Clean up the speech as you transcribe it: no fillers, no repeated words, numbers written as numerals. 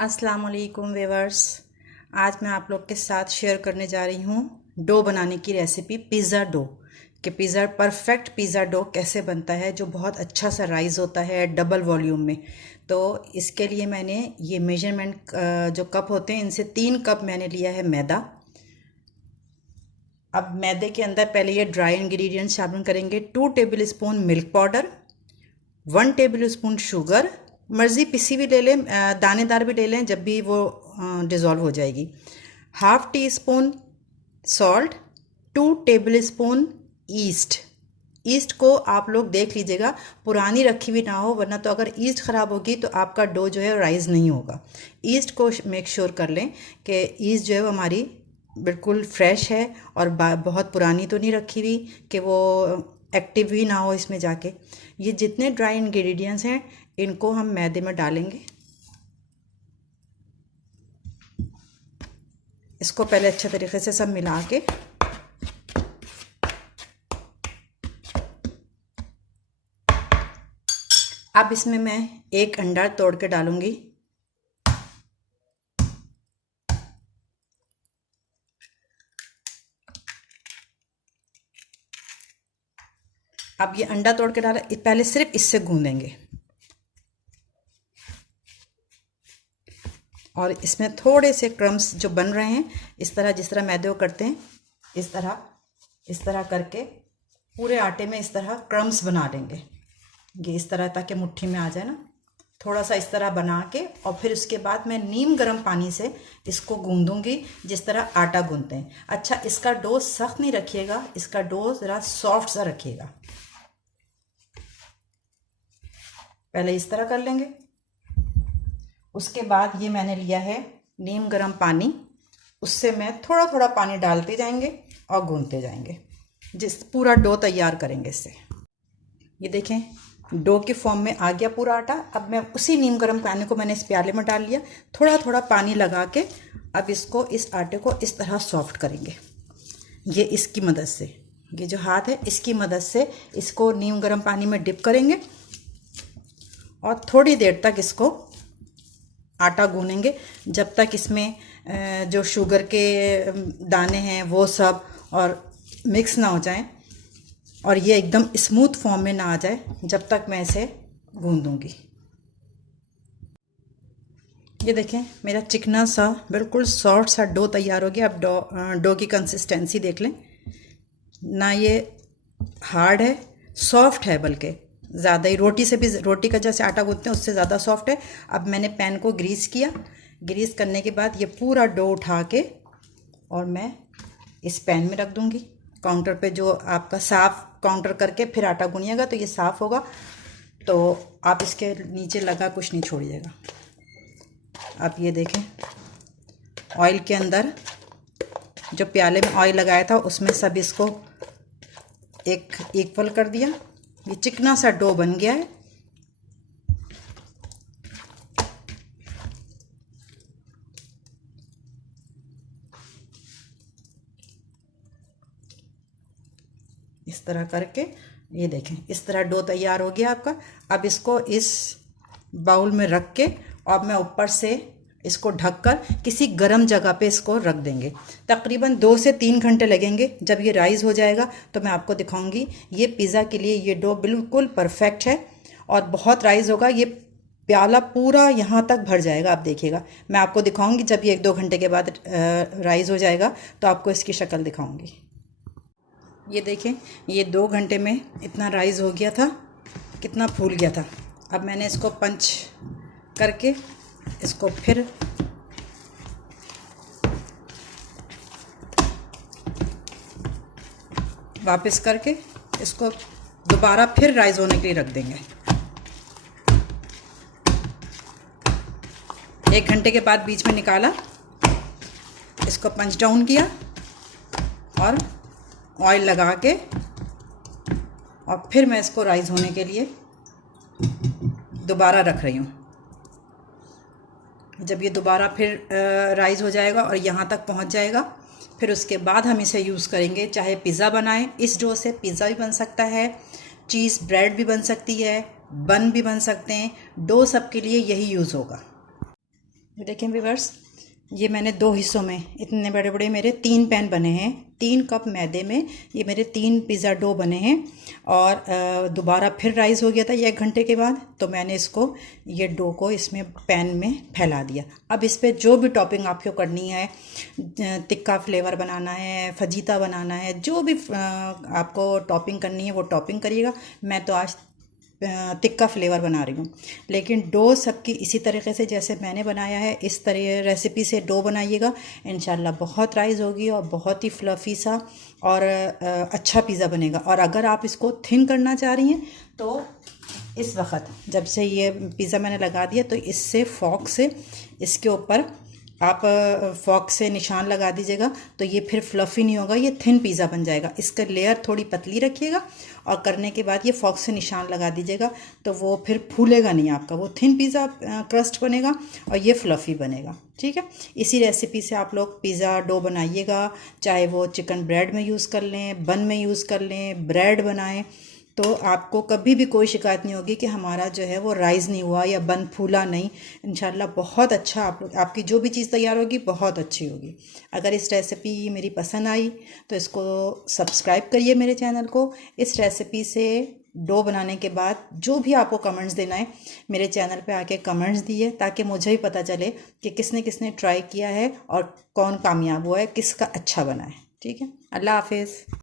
अस्सलाम वालेकुम व्यूअर्स। आज मैं आप लोग के साथ शेयर करने जा रही हूँ डो बनाने की रेसिपी, पिज़्ज़ा डो। कि पिज़्ज़ा परफेक्ट पिज़्ज़ा डो कैसे बनता है जो बहुत अच्छा सा राइज़ होता है डबल वॉल्यूम में। तो इसके लिए मैंने ये मेजरमेंट जो कप होते हैं इनसे 3 कप मैंने लिया है मैदा। अब मैदे के अंदर पहले ये ड्राई इंग्रेडिएंट्स शामिल करेंगे। 2 table spoon milk powder, 1 table spoon sugar, मर्ज़ी पिसी भी ले लें, दानेदार भी ले लें जब भी वो डिज़ोल्व हो जाएगी। Half tea spoon salt, 2 table spoon east. East को आप लोग देख लीजिएगा पुरानी रखी हुई ना हो, वरना तो अगर ईस्ट ख़राब होगी तो आपका डो जो है राइज़ नहीं होगा। ईस्ट को मेक श्योर कर लें कि ईस्ट जो है वो हमारी बिल्कुल फ्रेश है और बहुत पुरानी तो नहीं रखी हुई कि वो एक्टिव ही ना हो इसमें जाके। ये जितने ड्राई इंग्रेडिएंट्स हैं इनको हम मैदे में डालेंगे। इसको पहले अच्छे तरीके से सब मिला के अब इसमें मैं 1 अंडा तोड़ के डालूंगी। अब ये अंडा तोड़ के डाला, पहले सिर्फ इससे गूंदेंगे और इसमें थोड़े से क्रम्स जो बन रहे हैं इस तरह, जिस तरह मैदे को करते हैं इस तरह करके पूरे आटे में इस तरह क्रम्स बना लेंगे। ये इस तरह ताकि मुट्ठी में आ जाए ना, थोड़ा सा इस तरह बना के और फिर उसके बाद मैं नीम गर्म पानी से इसको गूंदूंगी जिस तरह आटा गूंदते हैं। अच्छा, इसका डो सख्त नहीं रखिएगा, इसका डो ज़रा सॉफ्ट सा रखिएगा। पहले इस तरह कर लेंगे। उसके बाद ये मैंने लिया है नीम गर्म पानी, उससे मैं थोड़ा थोड़ा पानी डालते जाएंगे और गूंदते जाएंगे, जिस पूरा डो तैयार करेंगे इससे। ये देखें डो के फॉर्म में आ गया पूरा आटा। अब मैं उसी नीम गर्म पानी को मैंने इस प्याले में डाल लिया, थोड़ा थोड़ा पानी लगा के अब इसको, इस आटे को इस तरह सॉफ्ट करेंगे। ये इसकी मदद से, ये जो हाथ है इसकी मदद से इसको नीम गर्म पानी में डिप करेंगे और थोड़ी देर तक इसको आटा गूनेंगे जब तक इसमें जो शुगर के दाने हैं वो सब और मिक्स ना हो जाएं और ये एकदम स्मूथ फॉर्म में ना आ जाए, जब तक मैं इसे गूंदूंगी। ये देखें मेरा चिकना सा बिल्कुल सॉफ्ट सा डो तैयार हो गया। अब डो की कंसिस्टेंसी देख लें ना, ये हार्ड है, सॉफ्ट है, बल्कि ज़्यादा ही रोटी से भी, रोटी का जैसे आटा गूंथते हैं उससे ज़्यादा सॉफ्ट है। अब मैंने पैन को ग्रीस किया, ग्रीस करने के बाद ये पूरा डो उठा के और मैं इस पैन में रख दूँगी। काउंटर पे जो आपका साफ़ काउंटर करके फिर आटा गूनिएगा तो ये साफ़ होगा, तो आप इसके नीचे लगा कुछ नहीं छोड़िएगा। आप ये देखें ऑयल के अंदर जो प्याले में ऑयल लगाया था उसमें सब इसको एक इक्वल कर दिया। ये चिकना सा डो बन गया है। इस तरह करके ये देखें इस तरह डो तैयार हो गया आपका। अब इसको इस बाउल में रख के और मैं ऊपर से इसको ढककर किसी गर्म जगह पे इसको रख देंगे। तकरीबन 2 से 3 घंटे लगेंगे। जब ये राइज़ हो जाएगा तो मैं आपको दिखाऊंगी। ये पिज़्ज़ा के लिए ये डो बिल्कुल परफेक्ट है और बहुत राइज़ होगा। ये प्याला पूरा यहाँ तक भर जाएगा, आप देखिएगा। मैं आपको दिखाऊंगी जब ये 1-2 घंटे के बाद राइज़ हो जाएगा तो आपको इसकी शक्ल दिखाऊंगी। ये देखें ये 2 घंटे में इतना राइज़ हो गया था, कितना फूल गया था। अब मैंने इसको पंच करके इसको फिर वापस करके इसको दोबारा फिर राइज़ होने के लिए रख देंगे। 1 घंटे के बाद बीच में निकाला, इसको पंच डाउन किया और ऑयल लगा के और फिर मैं इसको राइज़ होने के लिए दोबारा रख रही हूँ। जब ये दोबारा फिर राइज़ हो जाएगा और यहाँ तक पहुँच जाएगा, फिर उसके बाद हम इसे यूज़ करेंगे। चाहे पिज़्ज़ा बनाएं, इस डो से पिज़्ज़ा भी बन सकता है, चीज़ ब्रेड भी बन सकती है, बन भी बन सकते हैं। डो सबके लिए यही यूज़ होगा। देखें व्यूअर्स, ये मैंने 2 हिस्सों में, इतने बड़े बड़े मेरे 3 पैन बने हैं। 3 कप मैदे में ये मेरे 3 पिज़्ज़ा डो बने हैं। और दोबारा फिर राइस हो गया था ये 1 घंटे के बाद, तो मैंने इसको, ये डो को इसमें पैन में फैला दिया। अब इस पर जो भी टॉपिंग आपको करनी है, टिक्का फ्लेवर बनाना है, फजीता बनाना है, जो भी आपको टॉपिंग करनी है वो टॉपिंग करिएगा। मैं तो आज टिक्का फ्लेवर बना रही हूँ। लेकिन डो सबकी इसी तरीके से जैसे मैंने बनाया है, इस तरह रेसिपी से डो बनाइएगा। इंशाल्लाह बहुत राइस होगी और बहुत ही फ्लफ़ी सा और अच्छा पिज़्ज़ा बनेगा। और अगर आप इसको थिन करना चाह रही हैं तो इस वक्त जब से ये पिज़्ज़ा मैंने लगा दिया, तो इससे फॉक से इसके ऊपर आप फॉक से निशान लगा दीजिएगा, तो ये फिर फ्लफ़ी नहीं होगा, ये थिन पिज़्ज़ा बन जाएगा। इसका लेयर थोड़ी पतली रखिएगा और करने के बाद ये फॉक से निशान लगा दीजिएगा, तो वो फिर फूलेगा नहीं आपका, वो थिन पिज़्ज़ा क्रस्ट बनेगा और ये फ्लफ़ी बनेगा। ठीक है, इसी रेसिपी से आप लोग पिज़्ज़ा डो बनाइएगा, चाहे वो चिकन ब्रेड में यूज़ कर लें, बन में यूज़ कर लें, ब्रेड बनाएं, तो आपको कभी भी कोई शिकायत नहीं होगी कि हमारा जो है वो राइस नहीं हुआ या बन फूला नहीं। इंशाल्लाह बहुत अच्छा आपकी जो भी चीज़ तैयार होगी बहुत अच्छी होगी। अगर इस रेसिपी मेरी पसंद आई तो इसको सब्सक्राइब करिए मेरे चैनल को। इस रेसिपी से डो बनाने के बाद जो भी आपको कमेंट्स देना है मेरे चैनल पे आके कमेंट्स दिए, ताकि मुझे भी पता चले कि किसने किसने ट्राई किया है और कौन कामयाब हुआ है, किसका अच्छा बना है। ठीक है, अल्लाह हाफिज़।